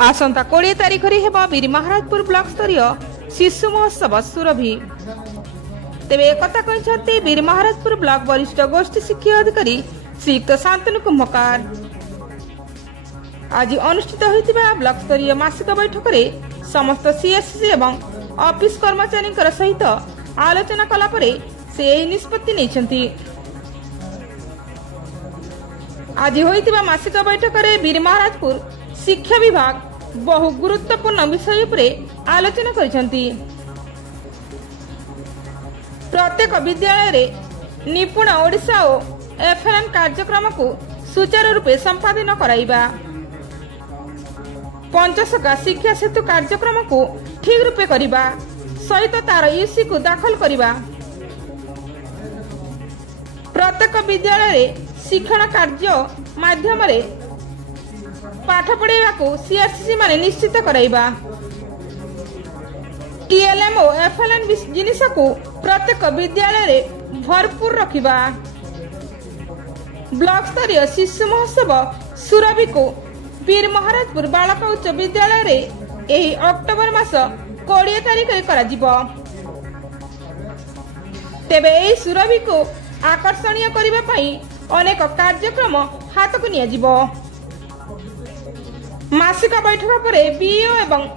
आसंता 20 तारिख बीर महाराजपुर ब्लॉक स्तरीय शिशु महोत्सव सुरभि। तेबे एकता कहते बीर महाराजपुर ब्लॉक वरिष्ठ गोष्ठी शिक्षा अधिकारी श्रीयुक्त शांतनु कुंभकार। आज अनुष्ठित होता ब्लॉक स्तरीय मासिक बैठक में समस्त सीएससी एवं ऑफिस कर्मचारी सहित आलोचना कला परे से निष्पत्ति नहीं। आज होता मासिक बैठक में बीर महाराजपुर शिक्षा विभाग बहु गुरुत्वपूर्ण विषय पर आलोचना करिसेंती। प्रत्येक विद्यालय रे निपुण ओडिशा और एफएलएन कार्यक्रम को सुचारू रूपे संपादन कराइबा, पंचसखा शिक्षा सेतु कार्यक्रम को ठीक रूपे करिबा सहित तार यूसी को दाखल करिबा, प्रत्येक विद्यालय रे शिक्षण कार्य माध्यम रे पाठ पढ़ाइबा को सीएससी माने निश्चित कराइबा, टीएलएम और एफएलएन जिनिस को प्रत्येक विद्यालय रे भरपूर रखिबा, ब्लॉक स्तरीय शिशु महोत्सव सुरभि को बीर महाराजपुर बालक उच्च विद्यालय रे एही अक्टोबर मास 20 तारिख रे करा जिवो। तेबे एही सुरभि को आकर्षणीय करिबा पई अनेक कार्यक्रम हाथ को निया जिवो। मासिक बैठक पर बीओ एवं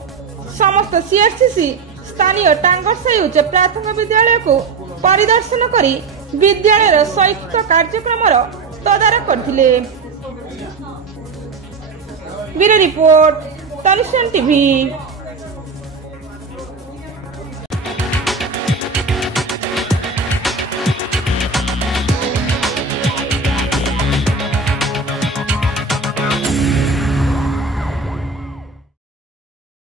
समस्त सीएससी स्थानीय टांगरसाई उच्च प्राथमिक विद्यालय को परिदर्शन करी विद्यालय शैक्षिक कार्यक्रम तदारख करथिले। Bureau report Tanishq TV.